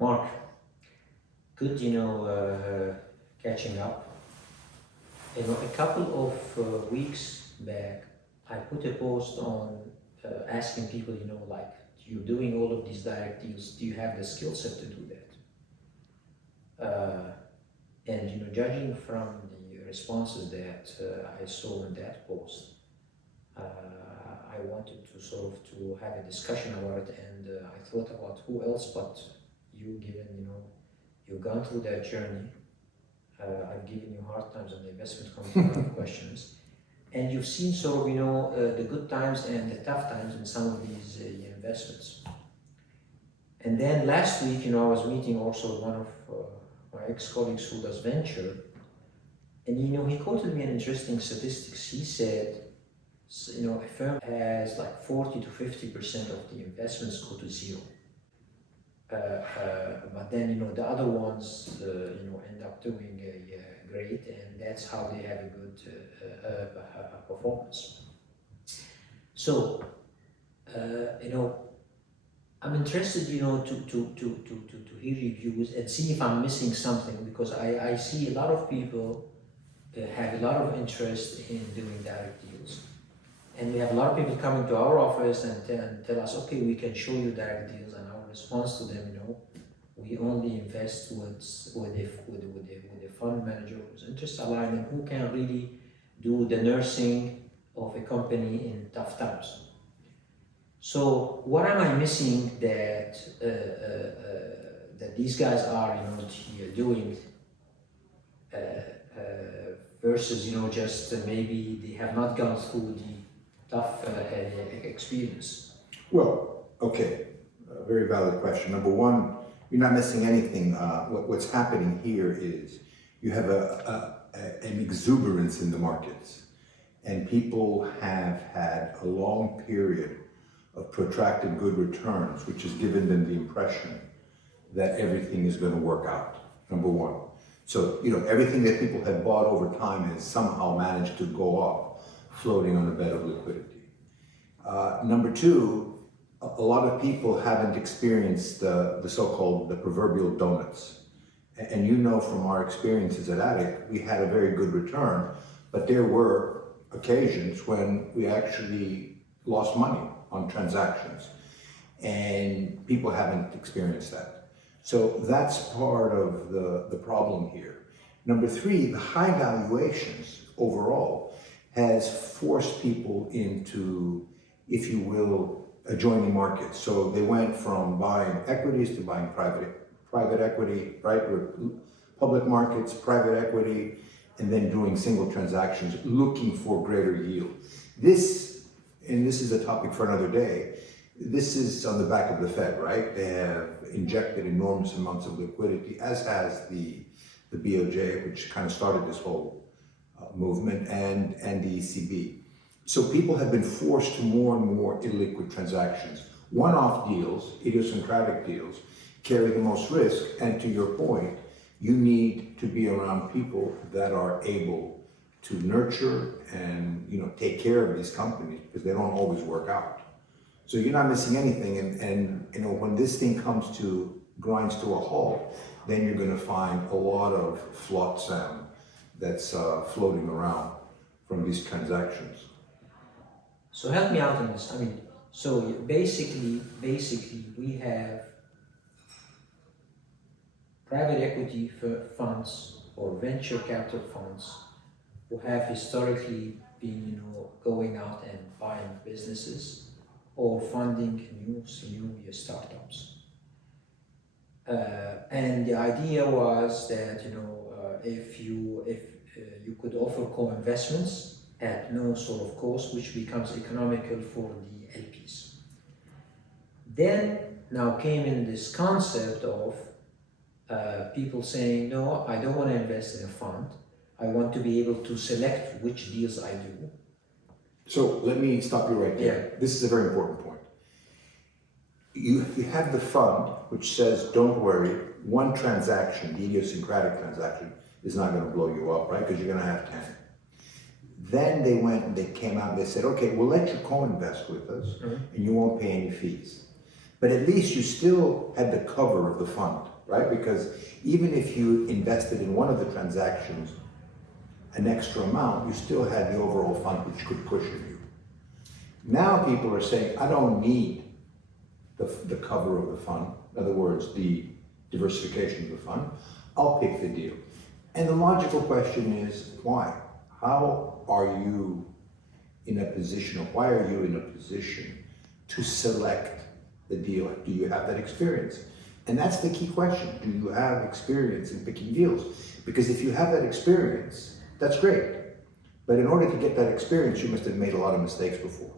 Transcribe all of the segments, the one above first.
Mark, good, catching up. A couple of weeks back, I put a post on asking people, like, you're doing all of these direct deals, do you have the skill set to do that? And, judging from the responses that I saw in that post, I wanted to sort of to have a discussion about it, and I thought about who else but you, given, you've gone through that journey. I've given you hard times on the investment committee questions, and you've seen sort of, the good times and the tough times in some of these investments. And then last week, I was meeting also one of my ex-colleagues who does venture, and he quoted me an interesting statistics. He said, a firm has like 40 to 50% of the investments go to zero. But then, the other ones, end up doing great, and that's how they have a good performance. So, I'm interested, to hear reviews and see if I'm missing something, because I see a lot of people have a lot of interest in doing direct deals. And we have a lot of people coming to our office and tell us, okay, we can show you direct deals, and our response to them, we only invest with a fund manager who's interest aligned and who can really do the nursing of a company in tough times. So what am I missing that that these guys are doing versus just maybe they have not gone through the tough experience? Well, okay, very valid question. Number one, you're not missing anything. What's happening here is you have an exuberance in the markets, and people have had a long period of protracted good returns, which has given them the impression that everything is going to work out, number one. So, everything that people have bought over time has somehow managed to go up, floating on a bed of liquidity. Number two, a lot of people haven't experienced the so-called the proverbial donuts. And from our experiences at ADIC, we had a very good return, but there were occasions when we actually lost money on transactions, and people haven't experienced that. So that's part of the problem here. Number three, the high valuations overall has forced people into, if you will, adjoining markets. So they went from buying equities to buying private equity, right? Public markets, private equity, and then doing single transactions, looking for greater yield. This is a topic for another day, this is on the back of the Fed, right? They have injected enormous amounts of liquidity, as has the BOJ, which kind of started this whole movement, and the ECB. So people have been forced to more and more illiquid transactions. One-off deals, idiosyncratic deals, carry the most risk, and to your point, you need to be around people that are able to nurture and take care of these companies, because they don't always work out. So you're not missing anything, and when this thing grinds to a halt, then you're going to find a lot of flotsam that's floating around from these transactions. So help me out on this. So basically we have private equity funds or venture capital funds who have historically been, going out and buying businesses or funding new startups. And the idea was that, if you could offer co-investments at no sort of cost, which becomes economical for the LPs. Then now came in this concept of people saying, no, I don't want to invest in a fund. I want to be able to select which deals I do. So let me stop you right there. Yeah. This is a very important point. You have the fund, which says, don't worry, one transaction, the idiosyncratic transaction, is not going to blow you up, right? Because you're going to have 10. Then they went and they came out and they said, okay, we'll let you co-invest with us, and you won't pay any fees. But at least you still had the cover of the fund, right? Because even if you invested in one of the transactions an extra amount, you still had the overall fund which could cushion you. Now people are saying, I don't need the cover of the fund, in other words, the diversification of the fund, I'll pick the deal. And the logical question is, why? How are you in a position, or why are you in a position to select the deal? Do you have that experience? And that's the key question. Do you have experience in picking deals? Because if you have that experience, that's great. But in order to get that experience, you must have made a lot of mistakes before.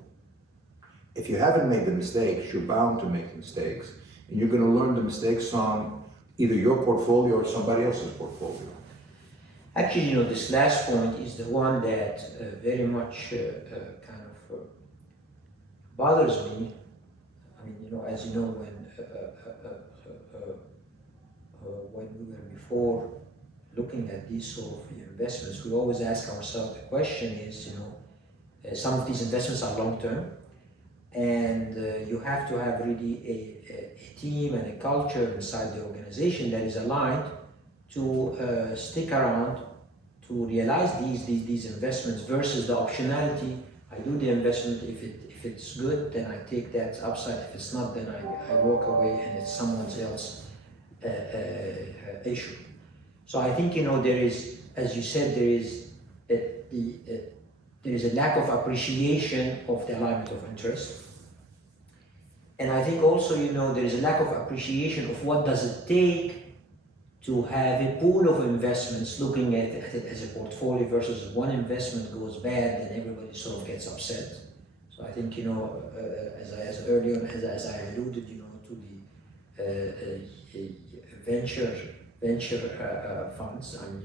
If you haven't made the mistakes, you're bound to make mistakes. And you're going to learn the mistakes on either your portfolio or somebody else's portfolio. Actually, this last point is the one that very much kind of bothers me. I mean, as you know, when we were before looking at these sort of investments, we always ask ourselves the question is, some of these investments are long-term, and you have to have really a team and a culture inside the organization that is aligned to stick around to realize these investments versus the optionality. I do the investment, if it's good, then I take that upside. If it's not, then I walk away and it's someone else's issue. So I think, there is, as you said, there is a lack of appreciation of the alignment of interest. And I think also, there is a lack of appreciation of what does it take to have a pool of investments looking at it as a portfolio versus if one investment goes bad, then everybody sort of gets upset. So I think, as earlier on, as I alluded, to the venture funds, I mean,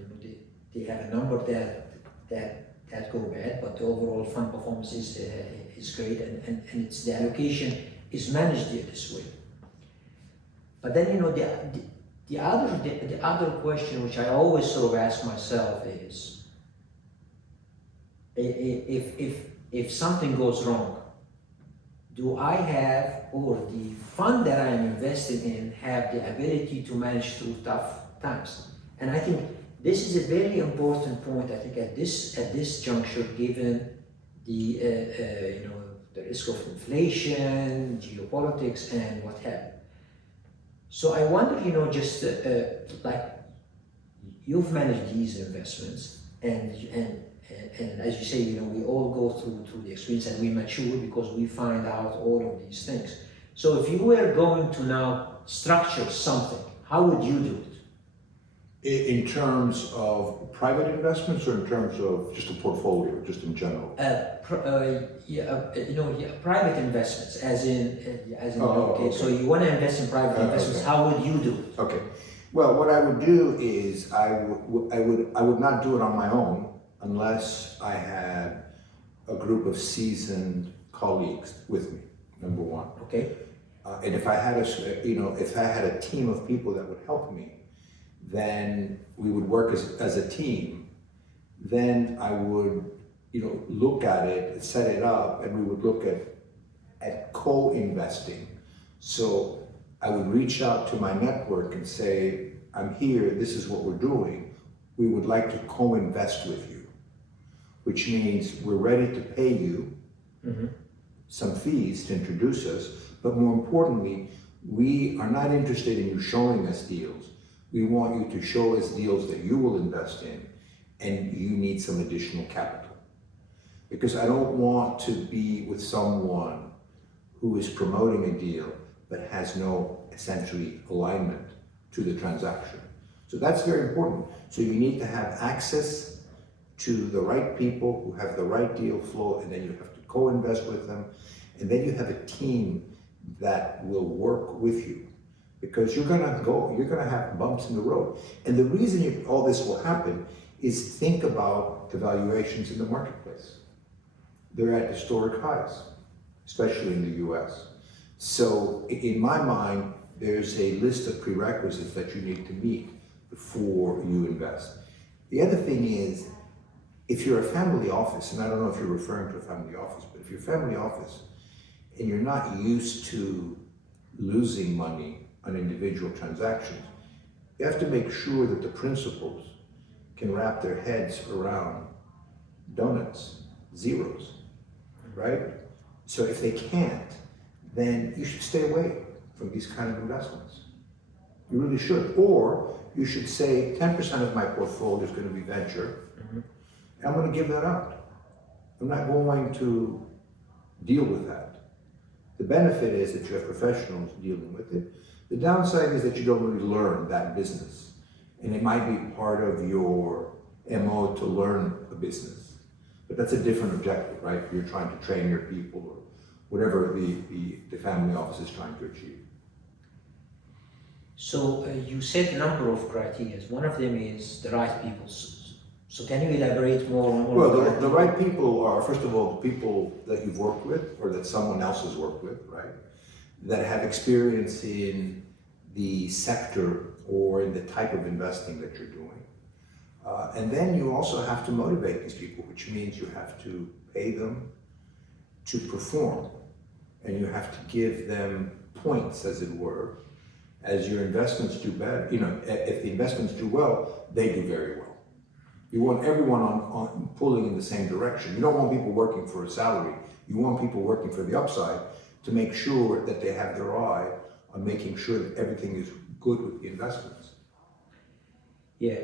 they have a number that go bad, but the overall fund performance is great, and it's the allocation is managed this way. But then, the other question which I always sort of ask myself is, if something goes wrong, do I have, or the fund that I am invested in, have the ability to manage through tough times? And I think this is a very important point. I think at this juncture, given the the risk of inflation, geopolitics, and what have you. So I wonder, just like you've managed these investments, and as you say, we all go through the experience and we mature because we find out all of these things. So if you were going to now structure something, how would you do it? In terms of private investments, or in terms of just a portfolio, just in general? Private investments, as in okay. Okay. So you want to invest in private investments? Okay. How would you do it? Okay. Well, what I would do is I would not do it on my own unless I had a group of seasoned colleagues with me. Number one. Okay. And if I had a team of people that would help me, then we would work as a team. Then I would, look at it, set it up, and we would look at co-investing. So I would reach out to my network and say, I'm here, this is what we're doing. We would like to co-invest with you, which means we're ready to pay you some fees to introduce us, but more importantly, we are not interested in you showing us deals. We want you to show us deals that you will invest in, and you need some additional capital. Because I don't want to be with someone who is promoting a deal but has no, essentially, alignment to the transaction. So that's very important. So you need to have access to the right people who have the right deal flow, and then you have to co-invest with them, and then you have a team that will work with you. Because you're gonna have bumps in the road. And the reason all this will happen is think about the valuations in the marketplace. They're at historic highs, especially in the US. So in my mind, there's a list of prerequisites that you need to meet before you invest. The other thing is, if you're a family office, and I don't know if you're referring to a family office, but if you're a family office and you're not used to losing money on individual transactions. You have to make sure that the principals can wrap their heads around donuts, zeros, right? So if they can't, then you should stay away from these kind of investments. You really should. Or you should say 10% of my portfolio is going to be venture, and I'm going to give that out. I'm not going to deal with that. The benefit is that you have professionals dealing with it. The downside is that you don't really learn that business. And it might be part of your MO to learn a business. But that's a different objective, right? You're trying to train your people or whatever the family office is trying to achieve. So you said a number of criteria. One of them is the right people. So can you elaborate more on Well, the right people are, first of all, the people that you've worked with or that someone else has worked with, right? That have experience in the sector or in the type of investing that you're doing. And then you also have to motivate these people, which means you have to pay them to perform. And you have to give them points, as it were, as your investments do better. You know, if the investments do well, they do very well. You want everyone on pulling in the same direction. You don't want people working for a salary. You want people working for the upside to make sure that they have their eye on making sure that everything is good with the investments. Yeah.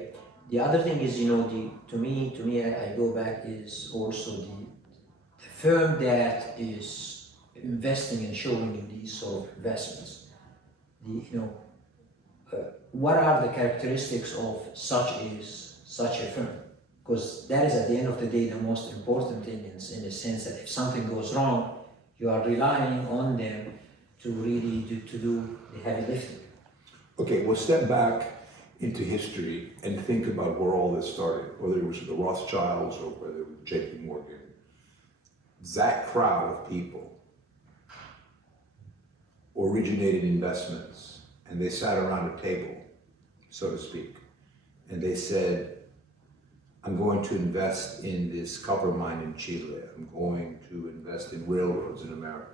The other thing is, you know, to me, I go back is also the firm that is investing and showing you these sort of investments. What are the characteristics of such a firm? Because that is at the end of the day the most important thing in the sense that if something goes wrong, you are relying on them to really do the heavy lifting. Okay, we'll step back into history and think about where all this started, whether it was the Rothschilds or whether it was JP Morgan. That crowd of people originated investments and they sat around a table, so to speak, and they said, I'm going to invest in this copper mine in Chile. I'm going to invest in railroads in America.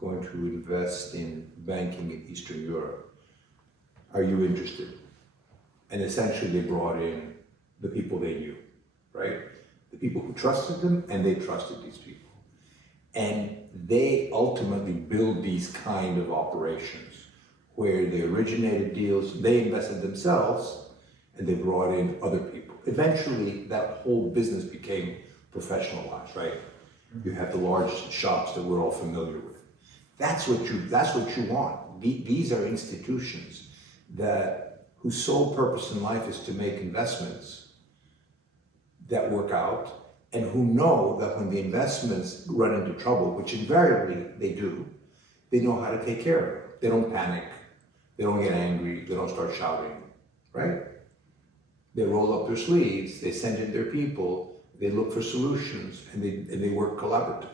I'm going to invest in banking in Eastern Europe. Are you interested? And essentially they brought in the people they knew, right? The people who trusted them, and they trusted these people. And they ultimately build these kind of operations where they originated deals, they invested themselves, and they brought in other people. Eventually, that whole business became professionalized, right? You have the large shops that we're all familiar with. That's what you want. These are institutions whose sole purpose in life is to make investments that work out, and who know that when the investments run into trouble, which invariably they do, they know how to take care of it. They don't panic, they don't get angry, they don't start shouting, right? They roll up their sleeves, they send in their people, they look for solutions, and they work collaboratively.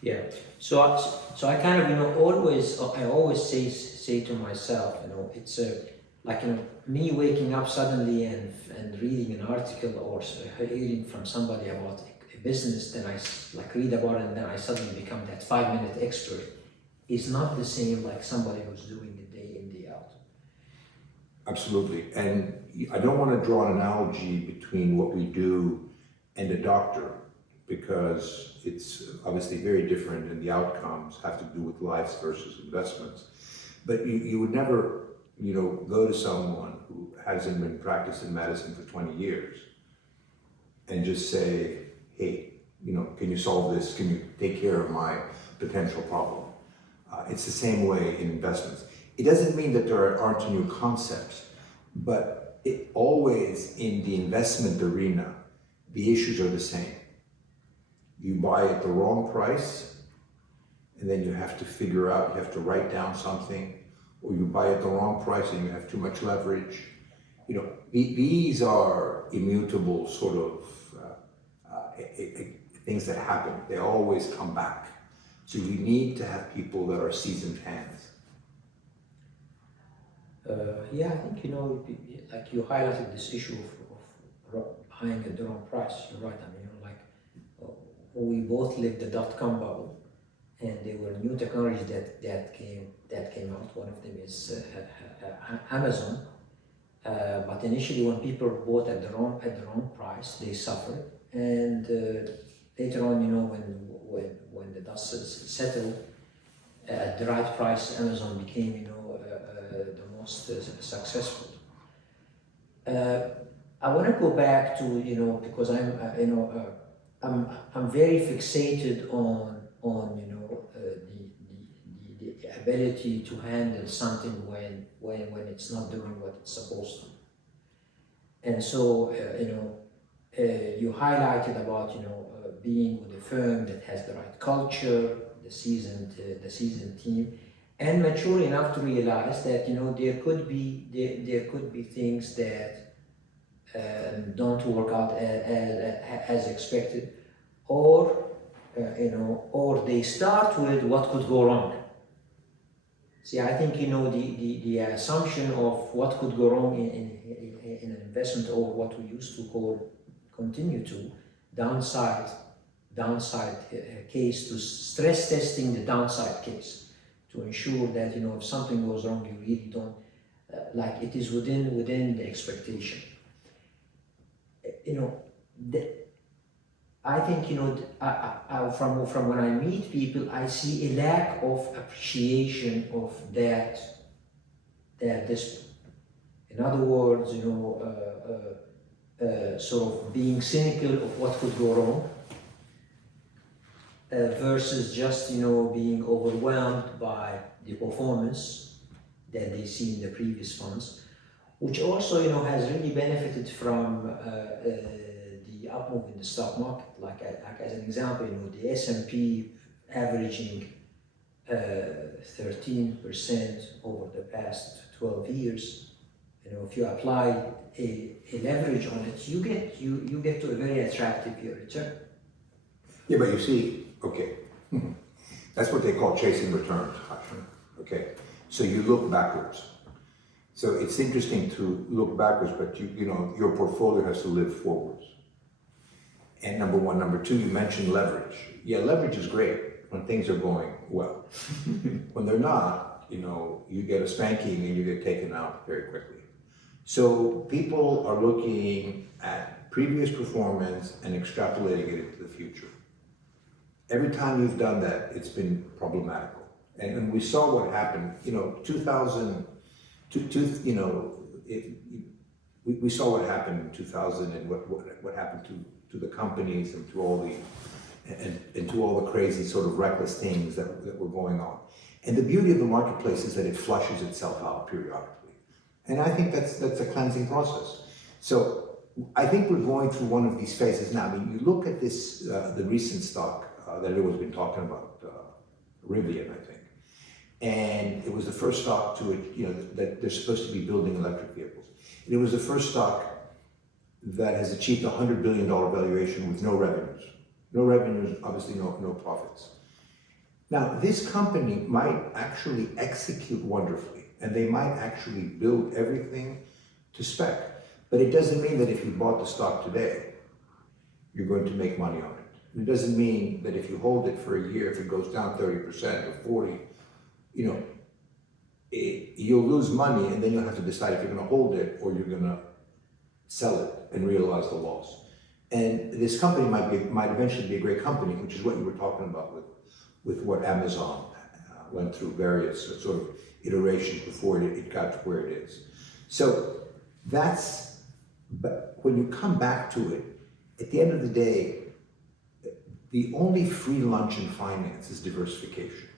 Yeah. So I kind of, I always say to myself, it's like, me waking up suddenly and reading an article or hearing from somebody about a business, then I read about it and then I suddenly become that 5-minute expert. It's not the same like somebody who's doing it day in, day out. Absolutely. And I don't want to draw an analogy between what we do and a doctor, because it's obviously very different and the outcomes have to do with lives versus investments. But you would never, go to someone who hasn't been practicing medicine for 20 years and just say, hey, can you solve this? Can you take care of my potential problem? It's the same way in investments. It doesn't mean that there aren't new concepts, but it always in the investment arena, the issues are the same. You buy at the wrong price, and then you have to figure out, you have to write down something, or you buy at the wrong price and you have too much leverage. These are immutable sort of things that happen. They always come back. So you need to have people that are seasoned hands. Yeah, I think, like you highlighted this issue of buying at the wrong price. You're right. I mean, we both lived the dot-com bubble. and there were new technologies that came out. One of them is Amazon. But initially, when people bought at the wrong price, they suffered. And later on, you know, when the dust settled, at the right price, Amazon became, you know, the most successful. I want to go back to, you know, because I'm very fixated on you know, the ability to handle something when it's not doing what it's supposed to. And so, you know, you highlighted about, you know, being with a firm that has the right culture, the seasoned team, and mature enough to realize that, you know, there could be things that don't work out as expected, or you know, or they start with what could go wrong. See, I think, you know, the assumption of what could go wrong in an investment, or what we used to call downside case, to stress testing the downside case, to ensure that, you know, if something goes wrong, you really don't, like, it is within the expectation. You know, I think, you know, from when I meet people, I see a lack of appreciation of that discipline. In other words, you know, sort of being cynical of what could go wrong, versus just, you know, being overwhelmed by the performance that they see in the previous funds, which also, you know, has really benefited from the up move in the stock market. Like as an example, you know, the S&P averaging 13% over the past 12 years. You know, if you apply a leverage on it, you get to a very attractive return. Yeah, but you see, okay, that's what they call chasing returns, okay? So you look backwards. So it's interesting to look backwards, but you know, your portfolio has to live forwards. And number one. Number two, you mentioned leverage. Yeah, leverage is great when things are going well. When they're not, you know, you get a spanking and you get taken out very quickly. So people are looking at previous performance and extrapolating it into the future. Every time you've done that, it's been problematical. And we saw what happened, you know, we saw what happened in 2000 and what happened to the companies and to all the crazy sort of reckless things that were going on. And the beauty of the marketplace is that it flushes itself out periodically. And I think that's a cleansing process. So I think we're going through one of these phases now. I mean, you look at this, the recent stock that everyone's been talking about, Rivian, I think. And it was the first stock to, you know, that they're supposed to be building electric vehicles. And it was the first stock that has achieved a $100 billion valuation with no revenues. No revenues, obviously no profits. Now, this company might actually execute wonderfully, and they might actually build everything to spec. But it doesn't mean that if you bought the stock today, you're going to make money on it. It doesn't mean that if you hold it for a year, if it goes down 30% or 40%, you know, you'll lose money, and then you'll have to decide if you're going to hold it or you're going to sell it and realize the loss. And this company might eventually be a great company, which is what you were talking about with what Amazon went through various sort of iterations before it got to where it is. So but when you come back to it, at the end of the day, the only free lunch in finance is diversification.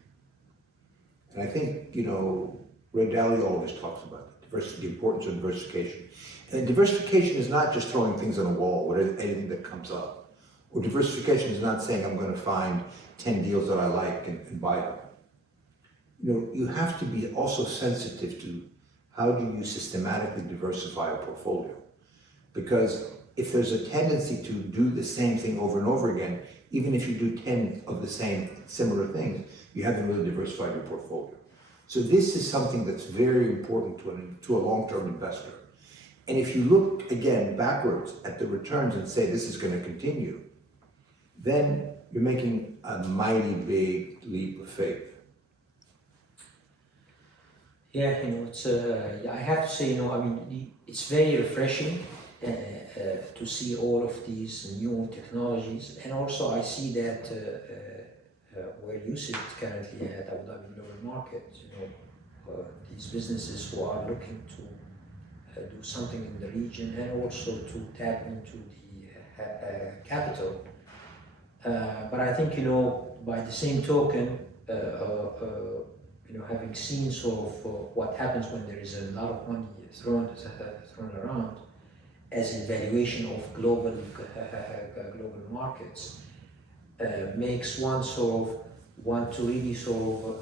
And I think, you know, Ray Dalio always talks about the importance of diversification. And diversification is not just throwing things on a wall, or anything that comes up. Or diversification is not saying I'm going to find 10 deals that I like and buy them. You know, you have to be also sensitive to how do you systematically diversify a portfolio. Because if there's a tendency to do the same thing over and over again, even if you do 10 of the same similar things, you haven't really diversified your portfolio. So this is something that's very important to a long-term investor. And if you look again backwards at the returns and say this is going to continue, then you're making a mighty big leap of faith. Yeah, it's, I have to say, I mean, it's very refreshing to see all of these new technologies, and also I see that where you sit currently at Abu Dhabi Global Market, these businesses who are looking to do something in the region and also to tap into the capital. But I think, by the same token, having seen sort of what happens when there is a lot of money thrown around as a valuation of global markets, makes one sort of want to really sort of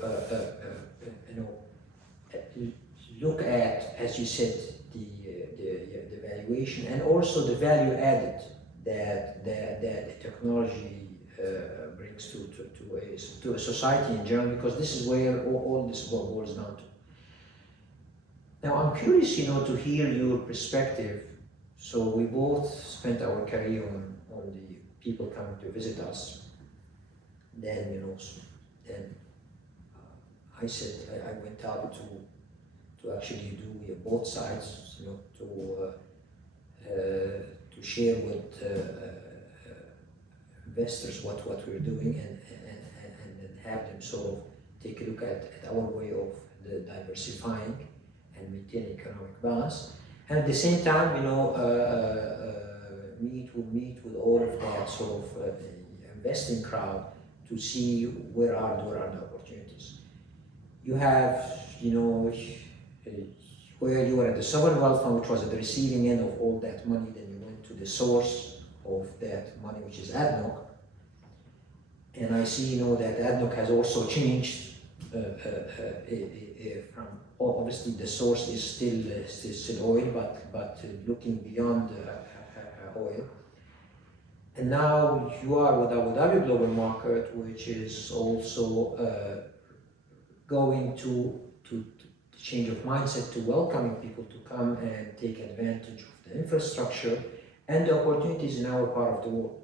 look at, as you said, the valuation and also the value added that the technology brings to a society in general, because this is where all this boils down to. Now I'm curious, to hear your perspective. So we both spent our career on the people coming to visit us. Then, I said I went out to actually do both sides, to share with investors what we're doing and have them sort of take a look at our way of the diversifying and maintaining economic balance. And at the same time, meet with all of that sort of investing crowd to see where are the opportunities. You have, where you were at the sovereign wealth fund, which was at the receiving end of all that money, then you went to the source of that money, which is ADNOC. And I see, that ADNOC has also changed from, obviously the source is still oil, but looking beyond oil. And now you are with Abu Dhabi Global Market, which is also going to change of mindset to welcoming people to come and take advantage of the infrastructure and the opportunities in our part of the world,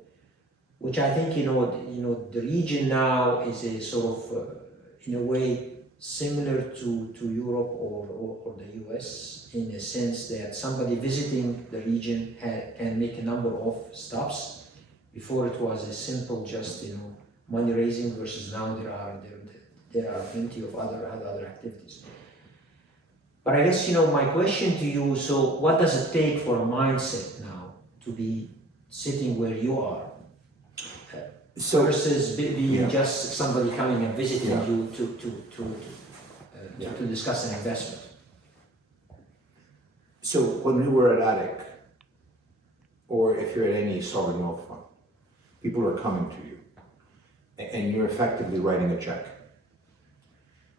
which I think the region now is a sort of in a way similar to Europe or the US, in a sense that somebody visiting the region can make a number of stops. Before it was a simple just money raising, versus now there are plenty of other activities. But I guess my question to you, so what does it take for a mindset now to be sitting where you are, versus being just somebody coming and visiting you to discuss an investment? So when we were at ADIC, or if you're at any sovereign wealth fund, people are coming to you, and you're effectively writing a check,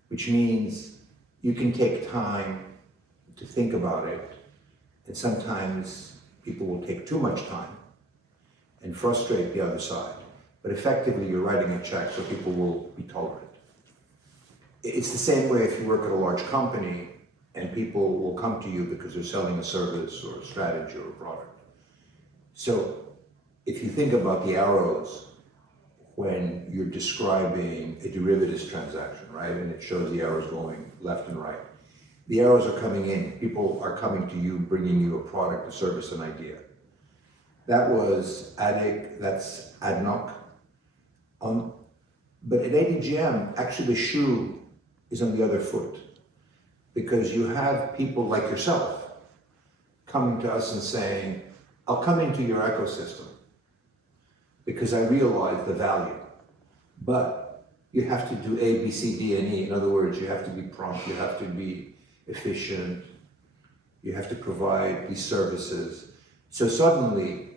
which means you can take time to think about it, and sometimes people will take too much time and frustrate the other side. But effectively, you're writing a check, so people will be tolerant. It's the same way if you work at a large company and people will come to you because they're selling a service or a strategy or a product. So if you think about the arrows when you're describing a derivatives transaction, right? And it shows the arrows going left and right. The arrows are coming in. People are coming to you, bringing you a product, a service, an idea. That was ADIC, that's ADNOC. But at ADGM, actually the shoe is on the other foot, because you have people like yourself coming to us and saying, I'll come into your ecosystem because I realize the value, but you have to do A, B, C, D, and E. In other words, you have to be prompt, you have to be efficient, you have to provide these services. So suddenly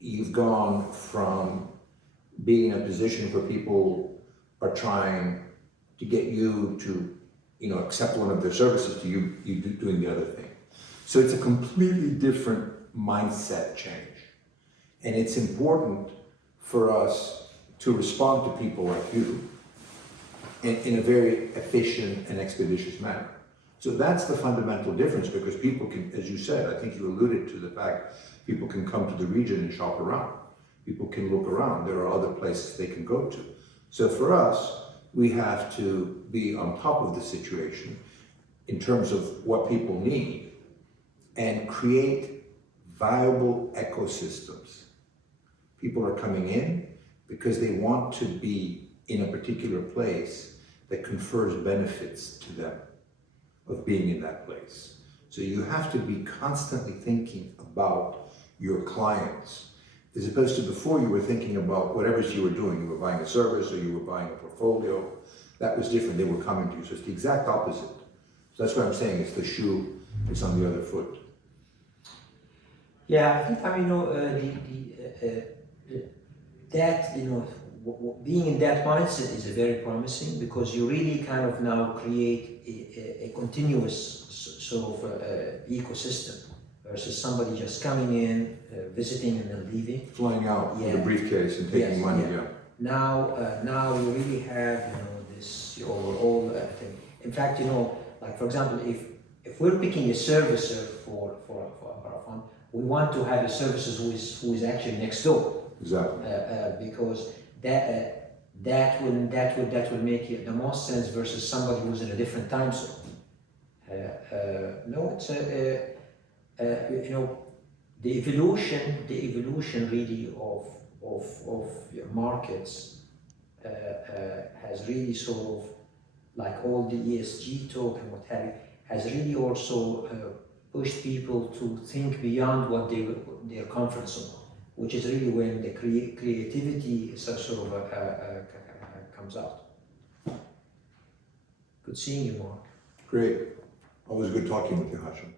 you've gone from being in a position where people are trying to get you to, accept one of their services to you doing the other thing. So it's a completely different mindset change. And it's important for us to respond to people like you in a very efficient and expeditious manner. So that's the fundamental difference, because people can, as you said, I think you alluded to the fact people can come to the region and shop around. people can look around. There are other places they can go to. So for us, we have to be on top of the situation in terms of what people need and create viable ecosystems. People are coming in because they want to be in a particular place that confers benefits to them of being in that place. So you have to be constantly thinking about your clients, as opposed to before you were thinking about whatever you were doing. You were buying a service or you were buying a portfolio. That was different. They were coming to you. So it's the exact opposite. So that's what I'm saying. It's the shoe, it's on the other foot. Yeah, I think, that, being in that mindset is very promising, because you really kind of now create a continuous sort of ecosystem versus somebody just coming in, visiting and then leaving. Flying out with a Yeah. briefcase and taking Yes, money, yeah. Now you really have, this overall thing. In fact, like for example, if we're picking a servicer for a fund, we want to have a servicer who is actually next door. Exactly. Because that will make the most sense versus somebody who's in a different time zone. No, it's the evolution really of markets has really sort of, like all the ESG talk and what have you, has really also pushed people to think beyond what their comfort zone, which is really when the creativity sort of comes out. Good seeing you, Mark. Great. Always good talking with you, Hashim.